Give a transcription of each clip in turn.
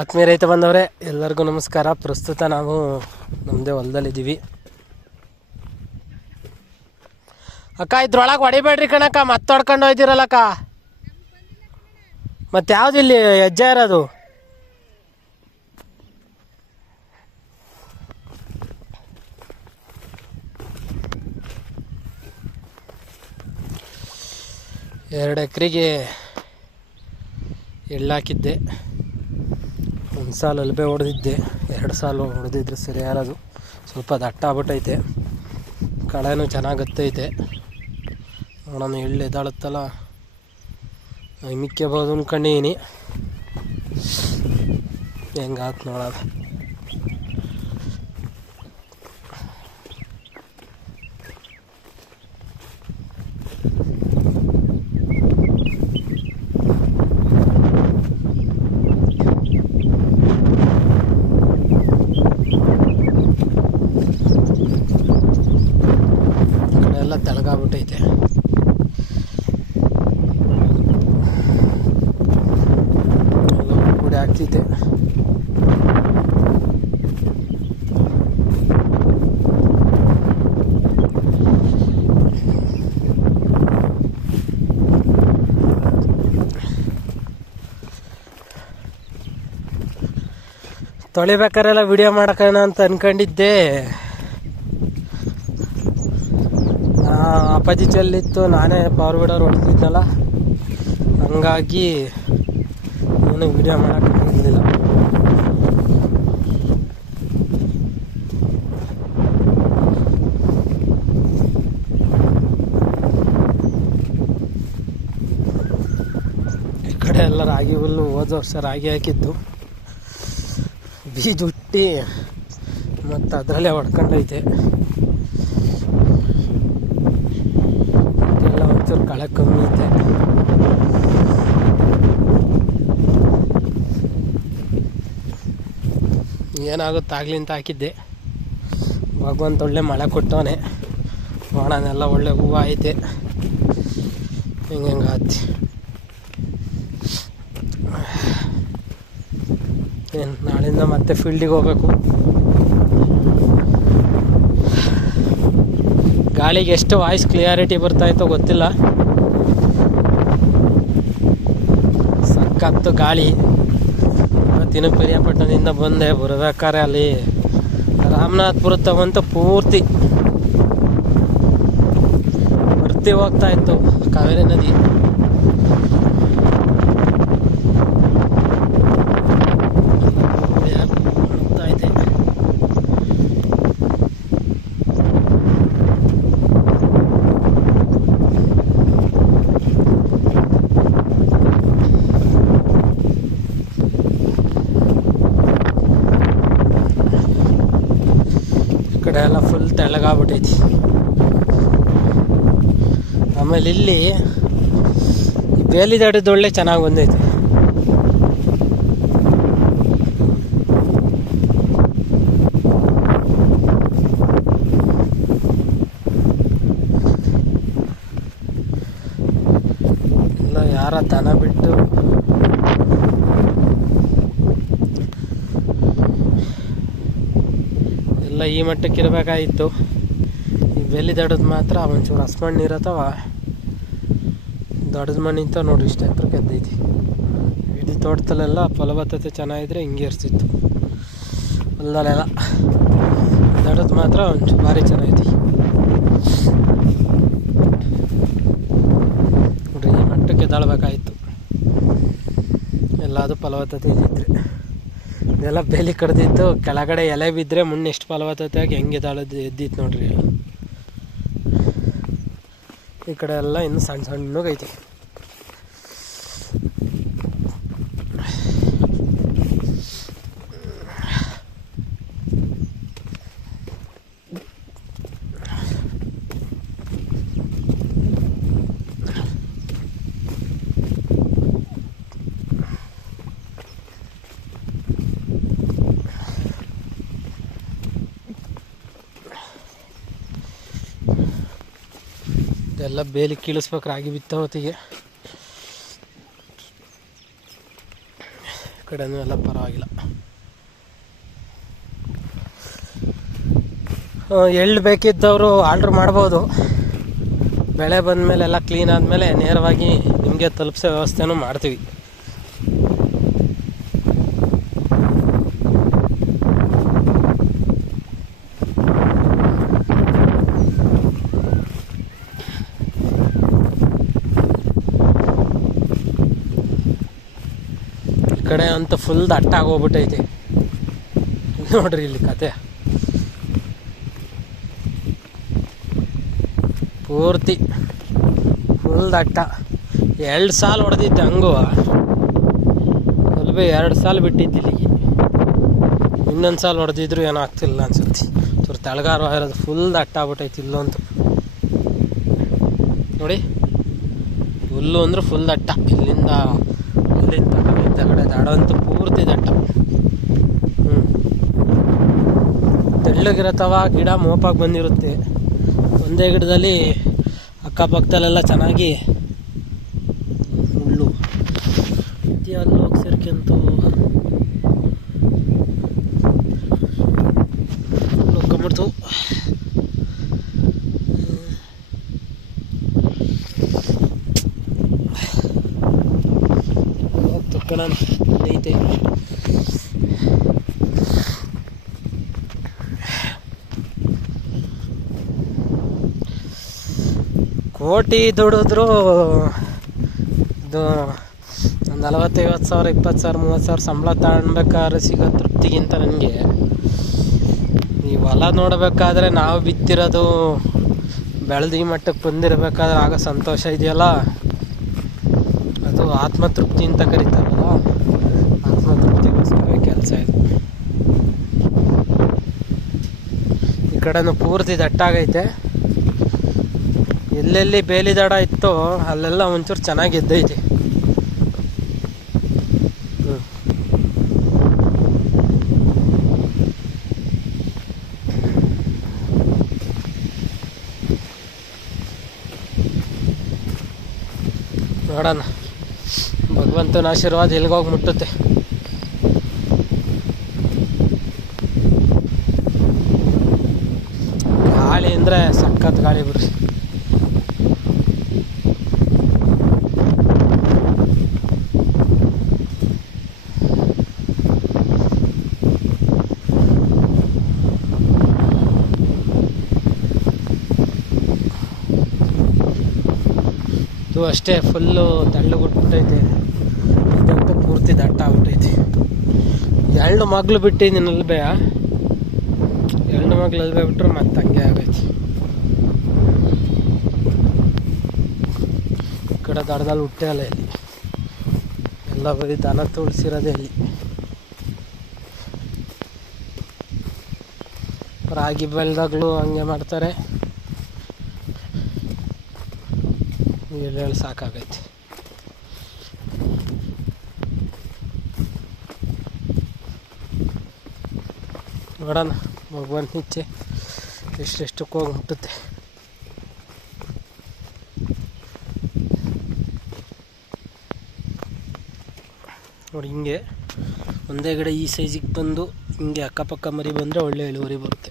ಆತ್ಮೀಯ ರೈತ ಬಂದವರೇ, ಎಲ್ಲರಿಗೂ ನಮಸ್ಕಾರ. ಪ್ರಸ್ತುತ ನಾವು ನಮ್ಮದೇ ಹೊಲದಲ್ಲಿದ್ದೀವಿ. ಅಕ್ಕ, ಇದ್ರೊಳಗೆ ಹೊಡಿಬೇಡ್ರಿ ಕಣಕ್ಕ, ಮತ್ತೆ ಹೊಡ್ಕೊಂಡು ಹೋಯ್ತಿರಲ್ಲಕ್ಕ ಮತ್ತೆ ಯಾವ್ದು ಇಲ್ಲಿ ಹೆಜ್ಜೆ ಇರೋದು? ಎರಡು ಎಕರೆಗೆ ಎಳ್ಳಾಕಿದ್ದೆ ಒಂದು ಸಾಲು ಅಲ್ಬೆ ಹೊಡೆದಿದ್ದೆ. ಎರಡು ಸಾಲು ಹೊಡೆದಿದ್ರೆ ಸರಿ ಯಾರದು ಸ್ವಲ್ಪ ದಟ್ಟ ಆಗ್ಬಿಟ್ಟೈತೆ. ಕಳೆನೂ ಚೆನ್ನಾಗಿ ಹತ್ತೈತೆ. ನೋಡೋಣ ಎಳ್ಳು ಎದ್ದಾಳುತ್ತಲ್ಲ. ಮಿಕ್ಕಬಹುದು ಅಂದ್ಕೊಂಡಿದ್ದೀನಿ ಹೆಂಗಾತು ನೋಡೋಣ ಈ ಕಡೆ ಎಲ್ಲ ತೆಳಗಾಗ್ಬಿಟ್ಟೈತೆ ಎಲ್ಲ ಕೂಡಿ ಆಗ್ತೈತೆ ತೊಳಿಬೇಕಾರೆಲ್ಲ ವಿಡಿಯೋ ಮಾಡೋಣ ಅಂತ ಅನ್ಕೊಂಡಿದ್ದೆ. ಅಪ್ಪಾಜಿ ಚೆಲ್ಲಿತ್ತು, ನಾನೇ ಪವರ್ ವಿಡರ್ ಹೊಡೆದಿದ್ನಲ್ಲ ಹಂಗಾಗಿ ನಾನು ವಿಡಿಯೋ ಮಾಡೋಕ್ಕಾಗಿರಲಿಲ್ಲ ಈ ಕಡೆ ಎಲ್ಲ ರಾಗಿ ಹುಲ್ಲು ಹೋದ ವರ್ಷ ರಾಗಿ ಹಾಕಿದ್ದು. ಬೀಜ ಹುಟ್ಟಿ ಮತ್ತು ಅದರಲ್ಲೇ ಹೊಡ್ಕೊಂಡೈತೆ. ಎಲ್ಲ ಒಂಚೂರು ಕಳೆ ಕಮ್ಮಿ ಐತೆ. ಏನಾಗುತ್ತಾಗಲಿ ಅಂತ ಹಾಕಿದ್ದೆ. ಭಗವಂತ ಒಳ್ಳೆ ಮಳೆ ಕೊಟ್ಟವನೆ. ನೋಡೋಣೆಲ್ಲ ಒಳ್ಳೆ ಹೂವು ಐತೆ. ಹಿಂಗೆ ಹಿಂಗೆ ಏನು ನಾಳಿಂದ ಮತ್ತೆ ಫೀಲ್ಡಿಗೆ ಹೋಗಬೇಕು. ಗಾಳಿಗೆ ಎಷ್ಟು ವಾಯ್ಸ್ ಕ್ಲಿಯಾರಿಟಿ ಬರ್ತಾಯಿತ್ತೋ ಗೊತ್ತಿಲ್ಲ. ಸಖತ್ತು ಗಾಳಿ. ಇವತ್ತಿನ ಪಿರಿಯಾಪಟ್ಟಣದಿಂದ ಬಂದೆ ಬರಬೇಕಾರೆ ಅಲ್ಲಿ. ರಾಮನಾಥ್ಪುರ ತಗೊಂತ ಪೂರ್ತಿ. ಬರ್ತಿ ಹೋಗ್ತಾ ಇತ್ತು, ಕಾವೇರಿ ನದಿ ಹೋಗ್ತಾ ಇದೆ ಈ ಕಡೆ ಎಲ್ಲ ಫುಲ್ ತೆಳ್ಳಗಾಗ್ಬಿಟ್ಟೈತಿ ಆಮೇಲೆ ಇಲ್ಲಿ ಬೇಲಿ ದಾಡಿದ ಒಳ್ಳೆ ಚೆನ್ನಾಗಿ ಬಂದೈತಿ ಇಲ್ಲ ಯಾರ ದನ ಬಿಟ್ಟು ಎಲ್ಲ ಈ ಮಟ್ಟಕ್ಕೆ ಇರಬೇಕಾಗಿತ್ತು. ಈ ಬೆಲ್ಲಿ ದಡದ್ ಮಾತ್ರ ಒಂಚೂರು ಹಸ್ಮಣ್ಣು ನೀರತ್ತವ ದಡದ ಮಣ್ಣಿಂತ ನೋಡ್ರಿ ಇಷ್ಟ ಎತ್ತರಕ್ಕೆ ಎದ್ದೈತಿ ಇಡೀ ತೋಟದಲ್ಲೆಲ್ಲ ಫಲವತ್ತತೆ ಚೆನ್ನಾಗಿದ್ರೆ ಹಿಂಗೆ ಇರ್ತಿತ್ತು ಹೊಲ್ದಲ್ಲೆಲ್ಲ. ಮಾತ್ರ ಒಂಚೂರು ಭಾರಿ ಚೆನ್ನಾಗೈತಿ. ನೋಡ್ರಿ ಈ ಮಟ್ಟಕ್ಕೆ ಎದ್ದಾಳ್ಬೇಕಾಗಿತ್ತು. ಎಲ್ಲದು ಫಲವತ್ತತೆ ಇದ್ದಿದ್ರೆ. ಇದೆಲ್ಲ ಬೇಲಿ ಕಡ್ದಿತ್ತು ಕೆಳಗಡೆ ಎಲೆ ಬಿದ್ದರೆ ಮುನ್ನ ಎಷ್ಟು ಫಲವತ್ತತೆಯಾಗಿ ಹೆಂಗೆ ಎದ್ದಾಳದು ಎದ್ದಿತ್ತು ನೋಡ್ರಿ. ಈ ಕಡೆ ಎಲ್ಲ ಇನ್ನು ಸಣ್ಣ ಸಣ್ಣಗೈತಿ ಇದೆಲ್ಲ ಬೇಲಿ ಕೀಳಿಸ್ಬೇಕು ರಾಗಿ ಬಿತ್ತ ಹೊತ್ತಿಗೆ. ಕಡೆನೂ ಎಲ್ಲ ಪರವಾಗಿಲ್ಲ. ಎಳ್ಳು ಬೇಕಿದ್ದವರು ಆರ್ಡ್ರ್ ಮಾಡ್ಬೋದು. ಬೆಳೆ ಬಂದಮೇಲೆ ಎಲ್ಲ ಕ್ಲೀನ್ ಆದಮೇಲೆ ನೇರವಾಗಿ ನಿಮಗೆ ತಲುಪಿಸೋ ವ್ಯವಸ್ಥೆನೂ ಮಾಡ್ತೀವಿ. ಕಡೆ ಅಂತ ಫುಲ್ ದಟ್ಟ ಆಗೋಗ್ಬಿಟ್ಟೈತೆ. ನೋಡ್ರಿ ಇಲ್ಲಿ ಕತೆ. ಪೂರ್ತಿ ಫುಲ್ ದಟ್ಟ. ಎರಡು ಸಾಲ ಹೊಡೆದಿದ್ದೆ ಹಂಗು. ಅಲ್ವೇ ಎರಡು ಸಾಲ ಬಿಟ್ಟಿದ್ದು ಇಲ್ಲಿಗೆ. ಇನ್ನೊಂದು ಸಾಲ ಹೊಡೆದಿದ್ರು ಏನೋ ಆಗ್ತಿಲ್ಲ ಅನ್ಸುತ್ತೆ. ಚೂರು ತೆಳಗಾರ ಇರೋದು ಫುಲ್ ದಟ್ಟ ಆಗ್ಬಿಟ್ಟೈತೆ ಇಲ್ಲಂತೂ ನೋಡಿ. ಹುಲ್ಲು ಅಂದ್ರೆ ಫುಲ್ ದಟ್ಟ. ಇಲ್ಲಿಂದ ಇಲ್ಲಿಂದ ಕಡೆ ದಡ ಅಂತೂ. ಪೂರ್ತಿ ದಟ್ಟ. ಹ್ಞೂ ತೆಳ್ಳಗಿರತ್ತವ ಗಿಡ ಮೋಪಾಗಿ ಬಂದಿರುತ್ತೆ. ಒಂದೇ ಗಿಡದಲ್ಲಿ ಅಕ್ಕಪಕ್ಕದಲ್ಲೆಲ್ಲ ಚೆನ್ನಾಗಿ ಮುಳ್ಳು ಇದು ಅಲ್ಲಿ ಹೋಗಿ ಸೇರ್ಕೊಂತು ಹೋಗ್ಕೊಂಬಿಡ್ತು ತುಕ್ಕಣ ಐತೆ ಕೋಟಿ ದುಡಿದ್ರು. ಇದು ಒಂದು ನಲವತ್ತೈವತ್ತು ಸಾವಿರ, ಇಪ್ಪತ್ತು ಸಾವಿರ, ಮೂವತ್ತು ಸಾವಿರ ಸಂಬಳ ತಗೊಳ್ಬೇಕಾದ್ರೆ ಸಿಗೋ ತೃಪ್ತಿಗಿಂತ ನನಗೆ. ಈ ಹೊಲ ನೋಡಬೇಕಾದ್ರೆ ನಾವು ಬಿತ್ತಿರೋದು ಬೆಳೆದು ಮಟ್ಟಕ್ಕೆ ಬಂದಿರಬೇಕಾದ್ರೆ ಆಗ ಸಂತೋಷ ಇದೆಯಲ್ಲ? ಅದು ಆತ್ಮತೃಪ್ತಿ ಅಂತ ಕರೀತಾರಲ್ಲ ಆತ್ಮತೃಪ್ತಿಗೋಸ್ಕರ ಕೆಲಸ ಇದು ಈ ಕಡೆನೂ ಪೂರ್ತಿ ದಟ್ಟಾಗೈತೆ. ಎಲ್ಲೆಲ್ಲಿ ಬೇಲಿ ದಡ ಇತ್ತು ಅಲ್ಲೆಲ್ಲ ಒಂಚೂರು ಚೆನ್ನಾಗಿ ಎದ್ದೈತೆ. ನೋಡೋಣ. ಭಗವಂತನ ಆಶೀರ್ವಾದ ಎಲ್ಗೋಗಿ ಮುಟ್ಟುತ್ತೆ ಗಾಳಿ ಅಂದರೆ ಸಖತ್ ಗಾಳಿ ಬಿಡಿಸಿ ಇದು ಅಷ್ಟೇ ಫುಲ್ಲು ತೆಳ್ಳಗುಟ್ಬಿಟ್ಟೈತೆ. ಇದಂತೂ ಪೂರ್ತಿ ದಟ್ಟ ಆಗ್ಬಿಟ್ಟೈತಿ. ಎರಡು ಮಗ್ಳು ಅಲ್ಬೇ. ಎರಡು ಮಗ್ಳು ಅಲ್ಬೇ ಬಿಟ್ರೆ ಮತ್ತೆ ಹಂಗೆ ಆಗೈತಿ. ಈ ಕಡೆ ದಡದಲ್ಲಿ ಹುಟ್ಟೆ ಅಲ್ಲ ಇಲ್ಲಿ. ಎಲ್ಲ ಬರೀ ದನ ತುಳಿಸಿರೋದೇ ಇಲ್ಲಿ. ರಾಗಿ ಬೆಳೆದಾಗ್ಲೂ ಹಂಗೆ ಮಾಡ್ತಾರೆ. ಹೇಳಿ ಸಾಕಾಗೈತಿ. ನೋಡೋಣ. ಭಗವಂತ ಇಚ್ಛೆ ಎಷ್ಟೆಷ್ಟಕ್ಕೆ ಹೋಗಿ ಮುಟ್ಟುತ್ತೆ ನೋಡಿ ಹಿಂಗೆ ಒಂದೇ ಗಿಡ ಈ ಸೈಜಿಗೆ ಬಂದು ಹಿಂಗೆ ಅಕ್ಕಪಕ್ಕ ಮರಿ ಬಂದರೆ ಒಳ್ಳೆ ಇಳುವರಿ ಬರುತ್ತೆ.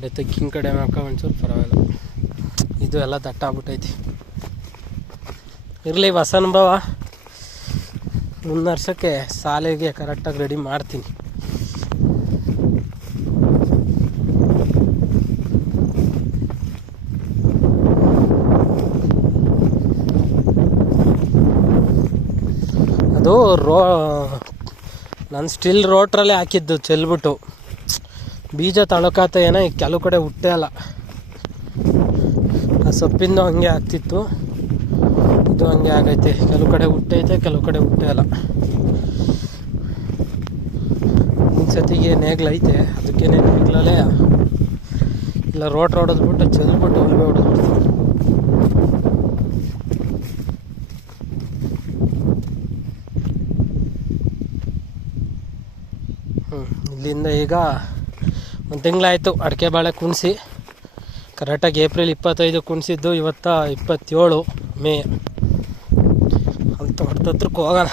ಕಡೆ ತಗ್ಗಿನ ಕಡೆ ಮಾಕ ಒಂಚೂರು ಪರವಾಗಿಲ್ಲ. ಇದು ಎಲ್ಲ ದಟ್ಟ ಆಗ್ಬಿಟ್ಟೈತಿ. ಇರಲಿ ಹೊಸ ಅನುಭವ ವರ್ಷಕ್ಕೆ ಸಾಲಿಗೆ ಕರೆಕ್ಟಾಗಿ ರೆಡಿ ಮಾಡ್ತೀನಿ. ಅದು ರೋ ನಾನು ಸ್ಟಿಲ್ ರೋಟ್ರಲ್ಲೇ ಹಾಕಿದ್ದು, ಚೆಲ್ಬಿಟ್ಟು. ಬೀಜ ತಳಕಾತ ಏನೋ ಈಗ ಕೆಲವು ಕಡೆ ಹುಟ್ಟೇ ಅಲ್ಲ. ಆ ಸೊಪ್ಪಿಂದ ಹಂಗೆ ಆಗ್ತಿತ್ತು. ಇದು ಹಂಗೆ ಆಗೈತೆ. ಕೆಲವು ಕಡೆ ಹುಟ್ಟೈತೆ ಕೆಲವು ಕಡೆ ಹುಟ್ಟೇ ಅಲ್ಲ. ಸತಿಗೆ ನೇಗ್ಲೈತೆ ಅದಕ್ಕೇನೆ ನೇಗ್ಲಲ್ಲೇ ಇಲ್ಲ ರೋಟ್ ಹೊಡೆದ್ಬಿಟ್ಟು ಚೆಲ್ಬಿಟ್ಟು ಒಳಗೆ ಹೊಡೆದ್ಬಿಡ್ತು ಹ್ಞೂ ಇಲ್ಲಿಂದ ಈಗ ಒಂದು ತಿಂಗಳಾಯಿತು ಅಡಿಕೆ ಬಾಳೆ ಕುಣಿಸಿ. ಕರೆಕ್ಟಾಗಿ ಏಪ್ರಿಲ್ ಇಪ್ಪತ್ತೈದು ಕುಣಿಸಿದ್ದು ಇವತ್ತ ಇಪ್ಪತ್ತೇಳು ಮೇ. ಅಲ್ಲಿ ತೋಟದ ಹತ್ರಕ್ಕೆ ಹೋಗೋಣ.